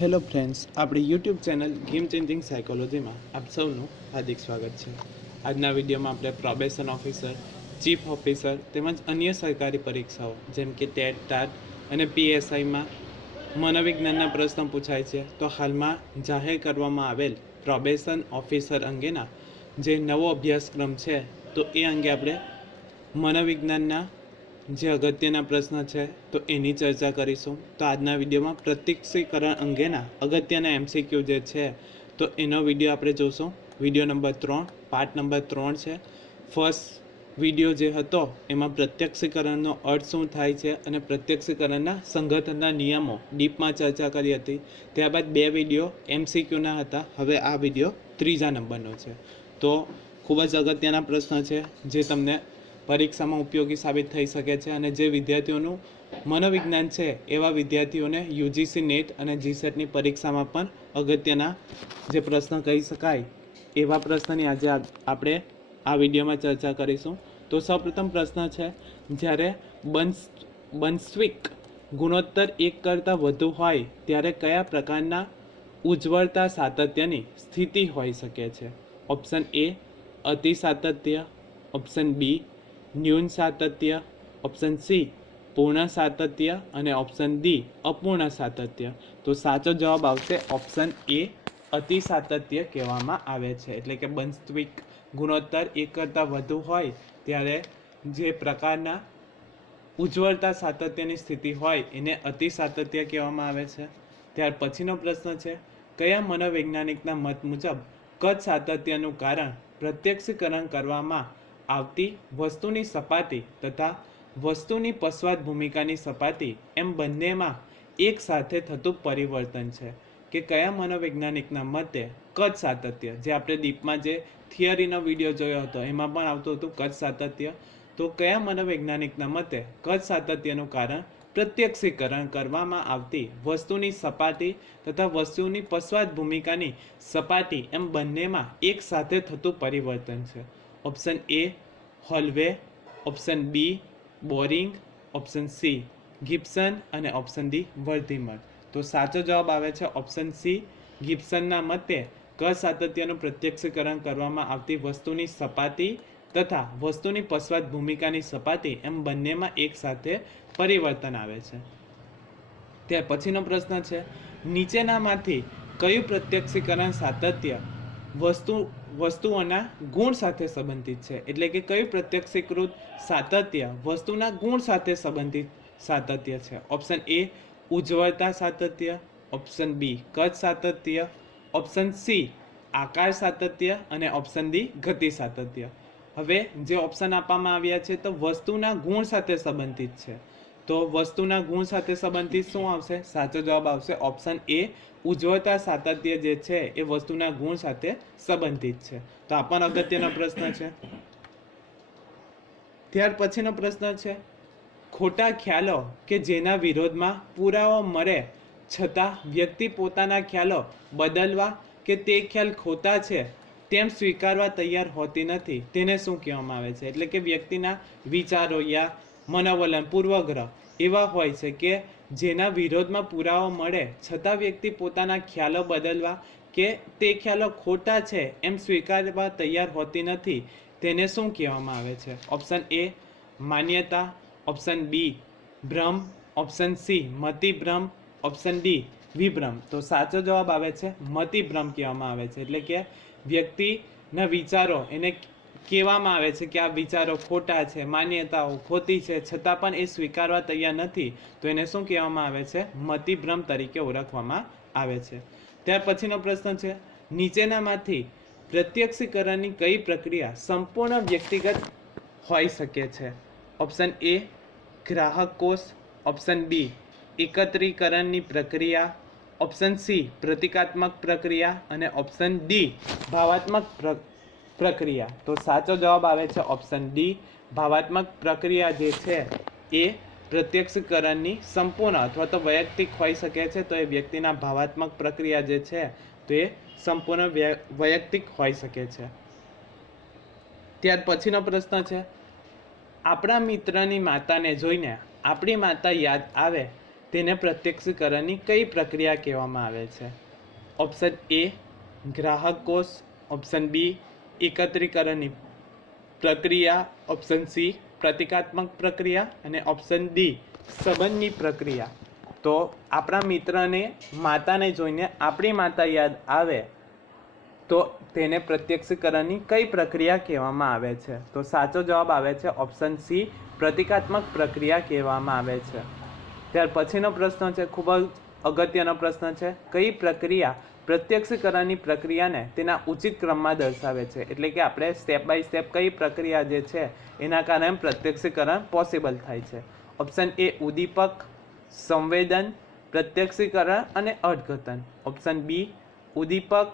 Hello friends, આપણી YouTube channel game changing સાયકોલોજીમાં આપ સૌનું હાર્દિક સ્વાગત છે. આજના વિડીયોમાં આપણે પ્રોબેશન ઓફિસર, ચીફ ઓફિસર તેમજ અન્ય સરકારી પરીક્ષાઓ જેમ કે ટેટ, ટાટ અને પીએસઆઈમાં મનોવિજ્ઞાનના પ્રશ્નો પૂછાય છે. તો હાલમાં જાહેર કરવામાં આવેલ પ્રોબેશન ઓફિસર અંગેના જે નવો અભ્યાસક્રમ છે તો એ અંગે આપણે મનોવિજ્ઞાનના જે અગત્યના પ્રશ્ન છે તો એની ચર્ચા કરીશું. તો આજના વિડીયોમાં પ્રત્યક્ષીકરણ અંગેના અગત્યના એમસીક્યુ જે છે તો એનો વિડીયો આપણે જોશું. વિડીયો નંબર 3, પાર્ટ નંબર 3 છે. ફર્સ્ટ વિડીયો જે હતો એમાં પ્રત્યક્ષીકરણનો અર્થ શું થાય છે અને પ્રત્યક્ષીકરણના સંગઠનના નિયમો ડીપમાં ચર્ચા કરી હતી. ત્યારબાદ 2 વિડીયો એમસીક્યુના હતા. હવે આ વિડીયો 3જા નંબરનો છે. તો ખૂબ જ અગત્યના પ્રશ્ન છે જે તમને પરીક્ષામાં ઉપયોગી સાબિત થઈ શકે છે અને જે વિદ્યાર્થીઓનું મનોવિજ્ઞાન છે એવા વિદ્યાર્થીઓને યુજીસી નેટ અને જીસેટની પરીક્ષામાં પણ અગત્યના જે પ્રશ્ન કહી શકાય એવા પ્રશ્નની આજે આપણે આ વિડીયોમાં ચર્ચા કરીશું. તો સૌપ્રથમ પ્રશ્ન છે, જ્યારે બનસ્વિક ગુણોત્તર 1 કરતાં વધુ હોય ત્યારે કયા પ્રકારના ઉજ્જવળતા સાતત્યની સ્થિતિ હોઈ શકે છે? ઓપ્શન એ અતિ સાતત્ય, ઓપ્શન બી ન્યૂન સાતત્ય, ઓપ્શન સી પૂર્ણ સાતત્ય અને ઓપ્શન ડી અપૂર્ણ સાતત્ય. તો સાચો જવાબ આવશે ઓપ્શન એ અતિ સાતત્ય કહેવામાં આવે છે. એટલે કે બનસ્વિક ગુણોત્તર 1 કરતાં વધુ હોય ત્યારે જે પ્રકારના ઉજ્જવળતા સાતત્યની સ્થિતિ હોય એને અતિ સાતત્ય કહેવામાં આવે છે. ત્યાર પછીનો પ્રશ્ન છે, કયા મનોવૈજ્ઞાનિકના મત મુજબ કદ સાતત્યનું કારણ પ્રત્યક્ષીકરણ કરવામાં આવતી વસ્તુની સપાટી તથા વસ્તુની પશ્ચાત ભૂમિકાની સપાટી એમ બંનેમાં એક સાથે થતું પરિવર્તન છે? કે કયા મનોવૈજ્ઞાનિકના મતે કદ સાતત્ય, જે આપણે ડીપમાં જે થિયરીનો વિડીયો જોયો હતો એમાં પણ આવતું હતું કદ સાતત્ય, તો કયા મનોવૈજ્ઞાનિકના મતે કદ સાતત્યનું કારણ પ્રત્યક્ષીકરણ કરવામાં આવતી વસ્તુની સપાટી તથા વસ્તુની પશ્ચાત ભૂમિકાની સપાટી એમ બંનેમાં એક સાથે થતું પરિવર્તન છે? Option A Holway, option B Boring, option C Gibson અને ઓપ્શન ડી વર્ધીમર. તો સાચો જવાબ આવે છે ઓપ્શન સી. ગિબ્સનના મતે કદ સાતત્યનું પ્રત્યક્ષીકરણ કરવામાં આવતી વસ્તુની સપાટી તથા વસ્તુની પશ્ચાત ભૂમિકાની સપાટી એમ બંનેમાં એક સાથે પરિવર્તન આવે છે. ત્યાર પછીનો પ્રશ્ન છે, નીચેનામાંથી કયું પ્રત્યક્ષીકરણ સાતત્ય વસ્તુઓના ગુણ સાથે સંબંધિત છે? એટલે કે કયું પ્રત્યક્ષીકૃત સાતત્ય વસ્તુના ગુણ સાથે સંબંધિત સાતત્ય છે? ઓપ્શન એ ઉજ્જવળતા સાતત્ય, ઓપ્શન બી કદ સાતત્ય, ઓપ્શન સી આકાર સાતત્ય અને ઓપ્શન ડી ગતિ સાતત્ય. હવે જે ઓપ્શન આપવામાં આવ્યા છે તો વસ્તુના ગુણ સાથે સંબંધિત છે. તો વસ્તુના ગુણ સાથે સંબંધિત શું આવશે? સાચો જવાબ આવશે ઓપ્શન એ ઉજ્જવળતા સાતત્ય જે છે એ વસ્તુના ગુણ સાથે સંબંધિત છે. તો આ પણ અગત્યનો પ્રશ્ન છે. ત્યાર પછીનો પ્રશ્ન છે, ખોટા ખ્યાલો કે જેના વિરોધમાં પુરાવો મળે છતાં વ્યક્તિ પોતાના ખ્યાલો બદલવા કે તે ખ્યાલ ખોટા છે તેમ સ્વીકારવા તૈયાર હોતી નથી, તેને શું કહેવામાં આવે છે? એટલે કે વ્યક્તિના વિચારો યા મનોવલણ પૂર્વગ્રહ એવા હોય છે કે જેના વિરોધમાં પુરાવો મળે છતાં વ્યક્તિ પોતાના ખ્યાલો બદલવા કે તે ખ્યાલો ખોટા છે એમ સ્વીકારવા તૈયાર હોતી નથી, તેને શું કહેવામાં આવે છે? ઓપ્શન એ માન્યતા, ઓપ્શન બી ભ્રમ, ઓપ્શન સી મતિભ્રમ, ઓપ્શન ડી વિભ્રમ. તો સાચો જવાબ આવે છે મતિભ્રમ કહેવામાં આવે છે. એટલે કે વ્યક્તિના વિચારો એને કહેવામાં આવે છે કે આ વિચારો ખોટા છે, માન્યતાઓ ખોટી છે, છતાં પણ એ સ્વીકારવા તૈયાર નથી, તો એને શું કહેવામાં આવે છે? મતિભ્રમ તરીકે ઓળખવામાં આવે છે. ત્યાર પછીનો પ્રશ્ન છે, નીચેનામાંથી પ્રત્યક્ષીકરણની કઈ પ્રક્રિયા સંપૂર્ણ વ્યક્તિગત હોઈ શકે છે? ઓપ્શન એ ગ્રાહક કોષ, ઓપ્શન બી એકત્રીકરણની પ્રક્રિયા, ઓપ્શન સી પ્રતિકાત્મક પ્રક્રિયા અને ઓપ્શન ડી ભાવાત્મક પ્રક્રિયા. તો સાચો જવાબ આવે છે ઓપ્શન ડી ભાવાત્મક પ્રક્રિયા જે છે એ પ્રત્યક્ષીકરણની સંપૂર્ણ અથવા તો વૈયક્તિક હોઈ શકે છે. તો એ વ્યક્તિના ભાવાત્મક પ્રક્રિયા જે છે તો એ સંપૂર્ણ વૈયક્તિક હોઈ શકે છે. ત્યાર પછીનો પ્રશ્ન છે, આપણા મિત્રની માતાને જોઈને આપણી માતા યાદ આવે તેને પ્રત્યક્ષીકરણની કઈ પ્રક્રિયા કહેવામાં આવે છે? ઓપ્શન એ ગ્રાહક કોષ, ઓપ્શન બી એકત્રીકરણની પ્રક્રિયા, ઓપ્શન સી પ્રતિકાત્મક પ્રક્રિયા અને ઓપ્શન ડી સંબંધની પ્રક્રિયા. તો આપણા મિત્રને માતાને જોઈને આપણી માતા યાદ આવે તો તેને પ્રત્યક્ષીકરણની કઈ પ્રક્રિયા કહેવામાં આવે છે? તો સાચો જવાબ આવે છે ઓપ્શન સી પ્રતિકાત્મક પ્રક્રિયા કહેવામાં આવે છે. ત્યાર પછીનો પ્રશ્ન છે, ખૂબ જ અગત્યનો પ્રશ્ન છે. કઈ પ્રક્રિયા પ્રત્યક્ષીકરણની પ્રક્રિયાને તેના ઉચિત ક્રમમાં દર્શાવે છે? એટલે કે આપણે સ્ટેપ બાય સ્ટેપ કઈ પ્રક્રિયા જે છે એના કારણે પ્રત્યક્ષીકરણ પોસિબલ થાય છે. ઓપ્શન એ ઉદ્દીપક, સંવેદન, પ્રત્યક્ષીકરણ અને અર્થઘટન. ઓપ્શન બી ઉદ્દીપક,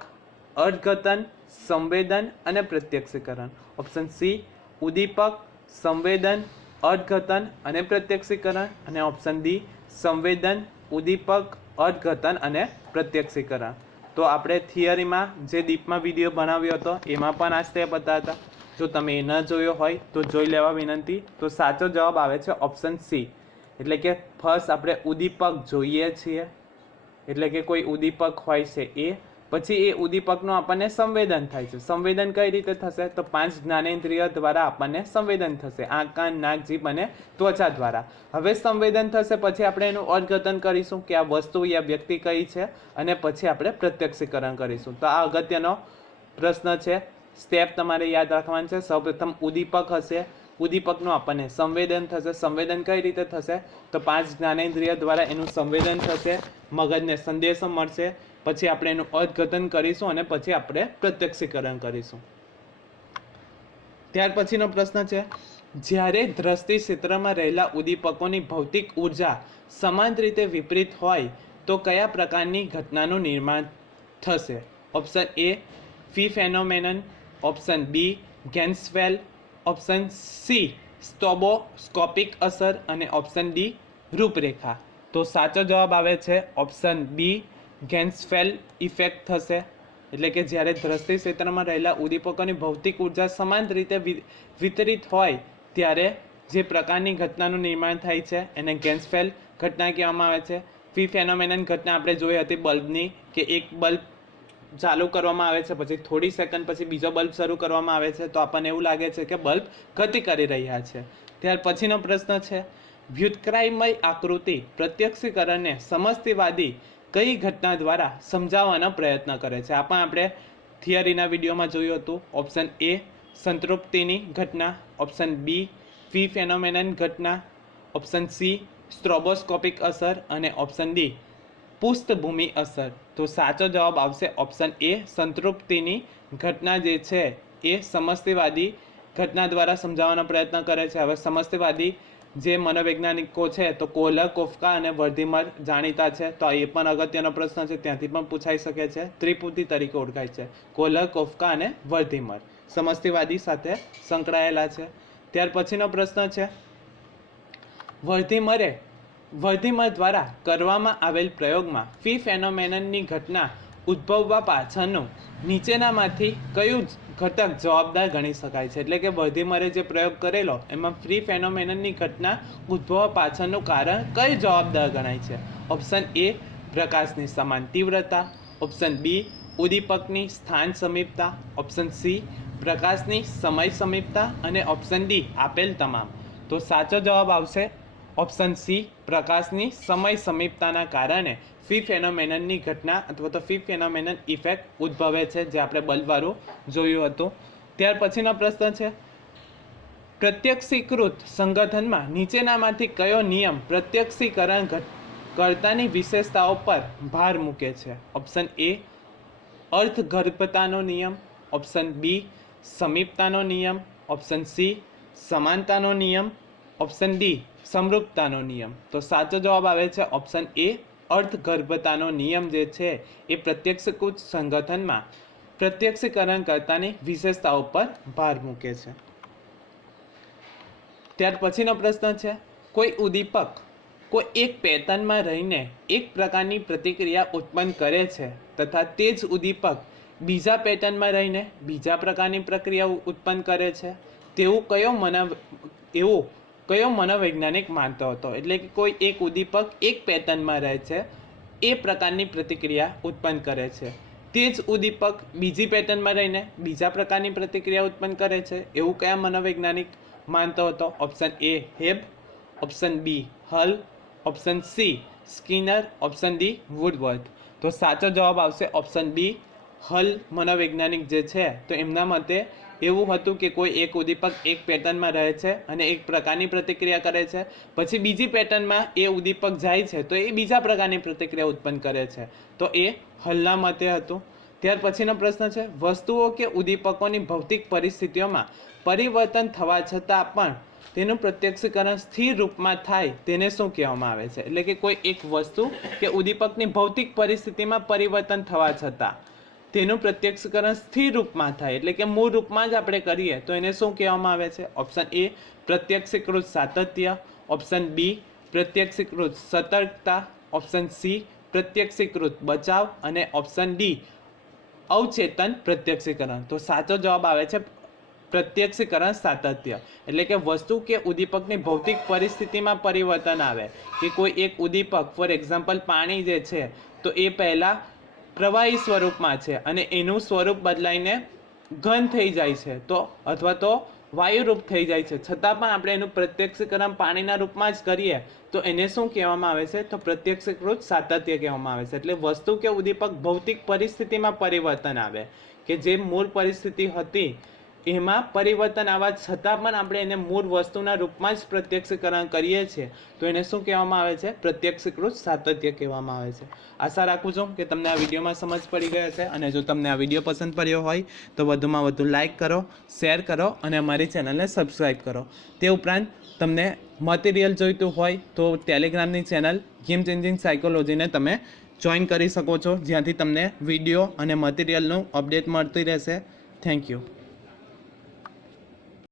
અર્થઘટન, સંવેદન અને પ્રત્યક્ષીકરણ. ઓપ્શન સી ઉદ્દીપક, સંવેદન, અર્થઘટન અને પ્રત્યક્ષીકરણ અને ઓપ્શન ડી સંવેદન, ઉદ્દીપક, અર્થઘટન અને પ્રત્યક્ષીકરણ. તો આપણે થિયરીમાં જે ડીપમાં વિડીયો બનાવ્યો હતો એમાં પણ આ સ્ટેપ હતા. જો તમે એ ન જોયો હોય તો જોઈ લેવા વિનંતી. તો સાચો જવાબ આવે છે ઓપ્શન સી. એટલે કે ફર્સ્ટ આપણે ઉદ્દીપક જોઈએ છીએ, એટલે કે કોઈ ઉદ્દીપક હોય છે એ, પછી એ ઉદ્દીપકનું આપણને સંવેદન થાય છે. સંવેદન કઈ રીતે થશે? તો 5 જ્ઞાનેન્દ્રિય દ્વારા આપણને સંવેદન થશે, આંખ, કાન, નાક, જીભ અને ત્વચા દ્વારા. હવે સંવેદન થશે પછી આપણે એનું અર્થઘટન કરીશું કે આ વસ્તુ યા વ્યક્તિ કઈ છે અને પછી આપણે પ્રત્યક્ષીકરણ કરીશું. તો આ અગત્યનો પ્રશ્ન છે. સ્ટેપ તમારે યાદ રાખવાનું છે. સૌપ્રથમ ઉદ્દીપક હશે, ઉદ્દીપકનું આપણને સંવેદન થશે. સંવેદન કઈ રીતે થશે? તો 5 જ્ઞાનેન્દ્રિય દ્વારા એનું સંવેદન થશે, મગજને સંદેશો મળશે, પછી આપણે એનું અર્થઘટન કરીશું અને પછી આપણે પ્રત્યક્ષીકરણ કરીશું. ત્યાર પછીનો પ્રશ્ન છે, જ્યારે દ્રષ્ટિ ક્ષેત્રમાં રહેલા ઉદ્દીપકોની ભૌતિક ઉર્જા સમાન રીતે વિપરીત હોય તો કયા પ્રકારની ઘટનાનું નિર્માણ થશે? Option A phi phenomenon, option B Ganzfeld, option C stroboscopic અસર અને ઓપ્શન ડી રૂપરેખા. તો સાચો જવાબ આવે છે ઓપ્શન બી ગેન્સફેલ ઇફેક્ટ થશે. એટલે કે જ્યારે દ્રષ્ટિ ક્ષેત્રમાં રહેલા ઉદ્દીપકોની ભૌતિક ઉર્જા સમાન રીતે વિતરિત હોય ત્યારે જે પ્રકારની ઘટનાનું નિર્માણ થાય છે એને ગેન્સફેલ ઘટના કહેવામાં આવે છે. ફી ફેનોમેનન ઘટના આપણે જોઈ હતી બલ્બની, કે એક બલ્બ ચાલુ કરવામાં આવે છે પછી થોડી સેકન્ડ પછી બીજો બલ્બ શરૂ કરવામાં આવે છે તો આપણને એવું લાગે છે કે બલ્બ ગતિ કરી રહ્યા છે. ત્યાર પછીનો પ્રશ્ન છે, વ્યુત્ક્રાયમય આકૃતિ પ્રત્યક્ષીકરણને સમષ્ટિવાદી કઈ ઘટના દ્વારા સમજાવવાનો પ્રયત્ન કરે છે? આ પણ આપણે થિયરીના વિડીયોમાં જોયું હતું. ઓપ્શન એ સંતૃપ્તિની ઘટના, ઓપ્શન બી ફી ફેનોમેનન ઘટના, ઓપ્શન સી સ્ટ્રોબોસ્કોપિક અસર અને ઓપ્શન ડી પૃષ્ઠભૂમિ અસર. તો સાચો જવાબ આવશે ઓપ્શન એ સંતૃપ્તિની ઘટના જે છે એ સમષ્ટિવાદી ઘટના દ્વારા સમજાવવાનો પ્રયત્ન કરે છે. હવે સમષ્ટિવાદી જે મનોવૈજ્ઞાનિકો છે તો કોહલર, કોફકા અને વર્ધીમર જાણીતા છે. તો એ પણ અગત્યનો પ્રશ્ન છે, ત્યાંથી પણ પૂછાઈ શકે છે. ત્રિપુટી તરીકે ઓળખાય છે. કોહલર, કોફકા અને વર્ધીમર સમષ્ટિવાદી સાથે સંકળાયેલા છે. ત્યાર પછીનો પ્રશ્ન છે, વર્ધીમર દ્વારા કરવામાં આવેલ પ્રયોગમાં ફી ફેનોમેનનની ઘટના ઉદ્ભવવા પાછળનું નીચેનામાંથી કયું ઘટક જવાબદાર ગણી શકાય છે? એટલે કે વર્ધીમરે જે પ્રયોગ કરેલો એમાં ફ્રી ફેનોમેનનની ઘટના ઉદ્ભવવા પાછળનું કારણ કઈ જવાબદાર ગણાય છે? ઓપ્શન એ પ્રકાશની સમાન તીવ્રતા, ઓપ્શન બી ઉદ્દીપકની સ્થાન સમીપતા, ઓપ્શન સી પ્રકાશની સમય સમીપતા અને ઓપ્શન ડી આપેલ તમામ. તો સાચો જવાબ આવશે ઓપ્શન સી પ્રકાશની સમય સમીપતાના કારણે ફી ફેનોમેનનની ઘટના અથવા તો ફી ફેનોમેનન ઇફેક્ટ ઉદ્ભવે છે, જે આપણે બલ્બવાળું જોયું હતું. ત્યાર પછીનો પ્રશ્ન છે, પ્રત્યક્ષીકૃત સંગઠનમાં નીચેનામાંથી કયો નિયમ પ્રત્યક્ષીકરણ કર્તાની વિશેષતાઓ પર ભાર મૂકે છે? ઓપ્શન એ અર્થગર્ભતાનો નિયમ, ઓપ્શન બી સમીપતાનો નિયમ, ઓપ્શન સી સમાનતાનો નિયમ, ઓપ્શન ડી સમરૂપતાનો નિયમ. તો સાચો જવાબ આવે છે ઓપ્શન એ અર્થગર્ભતાનો નિયમ જે છે એ પ્રત્યક્ષીકૃત સંગઠનમાં પ્રત્યક્ષીકરણ કર્તાની વિશેષતાઓ પર ભાર મૂકે છે. ત્યાર પછીનો પ્રશ્ન છે, કોઈ ઉદ્દીપક કોઈ એક પેટર્નમાં રહીને એક પ્રકારની પ્રતિક્રિયા ઉત્પન્ન કરે છે તથા તે જ ઉદ્દીપક બીજા પેટર્નમાં રહીને બીજા પ્રકારની પ્રક્રિયા ઉત્પન્ન કરે છે, એવું કયો મનોવૈજ્ઞાનિક માનતો હતો? એટલે કે કોઈ એક ઉદ્દીપક એક પેટર્નમાં રહે છે, એ પ્રકારની પ્રતિક્રિયા ઉત્પન્ન કરે છે. તે જ ઉદ્દીપક બીજી પેટર્નમાં રહીને બીજા પ્રકારની પ્રતિક્રિયા ઉત્પન્ન કરે છે, એવું કયા મનોવૈજ્ઞાનિક માનતો હતો? Option A હેબ, option B Hull, option C Skinner, option D Woodworth. તો સાચો જવાબ આવશે ઓપ્શન બી હલ મનોવૈજ્ઞાનિક જે છે તો એમના મતે એવું હતું કે કોઈ એક ઉદ્દીપક એક પેટર્નમાં રહે છે અને એક પ્રકારની પ્રતિક્રિયા કરે છે, પછી બીજી પેટર્નમાં એ ઉદ્દીપક જાય છે તો એ બીજા પ્રકારની પ્રતિક્રિયા ઉત્પન્ન કરે છે. તો એ હલના મતે હતું. ત્યાર પછીનો પ્રશ્ન છે, વસ્તુઓ કે ઉદ્દીપકોની ભૌતિક પરિસ્થિતિઓમાં પરિવર્તન થવા છતાં પણ તેનું પ્રત્યક્ષીકરણ સ્થિર રૂપમાં થાય તેને શું કહેવામાં આવે છે? એટલે કે કોઈ એક વસ્તુ કે ઉદ્દીપકની ભૌતિક પરિસ્થિતિમાં પરિવર્તન થવા છતાં તેનું પ્રત્યક્ષીકરણ સ્થિર રૂપમાં થાય એટલે કે મૂળ રૂપમાં જ આપણે કરીએ તો એને શું કહેવામાં આવે છે? ઓપ્શન એ પ્રત્યક્ષીકૃત સાતત્ય, ઓપ્શન બી પ્રત્યક્ષીકૃત સતર્કતા, ઓપ્શન સી પ્રત્યક્ષીકૃત બચાવ અને ઓપ્શન ડી અવચેતન પ્રત્યક્ષીકરણ. તો સાચો જવાબ આવે છે પ્રત્યક્ષીકરણ સાતત્ય. એટલે કે વસ્તુ કે ઉદ્દીપકની ભૌતિક પરિસ્થિતિમાં પરિવર્તન આવે કે કોઈ એક ઉદ્દીપક ફોર એક્ઝામ્પલ પાણી જે છે તો એ પહેલાં પ્રવાહી સ્વરૂપમાં છે અને એનું સ્વરૂપ બદલાઈને ઘન થઈ જાય છે તો અથવા તો વાયુરૂપ થઈ જાય છે, છતાં પણ આપણે એનું પ્રત્યક્ષીકરણ પાણીના રૂપમાં જ કરીએ તો એને શું કહેવામાં આવે છે? તો પ્રત્યક્ષીકૃત સાતત્ય કહેવામાં આવે છે. એટલે વસ્તુ કે ઉદ્દીપક ભૌતિક પરિસ્થિતિમાં પરિવર્તન આવે કે જે મૂળ પરિસ્થિતિ હતી એમાં પરિવર્તન આવવા છતાં પણ આપણે એને મૂળ વસ્તુના રૂપમાં જ પ્રત્યક્ષીકરણ કરીએ છીએ તો એને શું કહેવામાં આવે છે? પ્રત્યક્ષીકૃત સાતત્ય કહેવામાં આવે છે. આશા રાખું છું કે તમને આ વિડીયોમાં સમજ પડી ગઈ હશે અને જો તમને આ વિડીયો પસંદ પડ્યો હોય તો વધુમાં વધુ લાઇક કરો, શેર કરો અને અમારી ચેનલને સબસ્ક્રાઈબ કરો. તે ઉપરાંત તમને મટીરિયલ જોઈતું હોય તો ટેલિગ્રામની ચેનલ ગેમ ચેન્જિંગ સાયકોલોજીને તમે જોઈન કરી શકો છો, જ્યાંથી તમને વિડીયો અને મટીરિયલનું અપડેટ મળતી રહેશે. Thank you.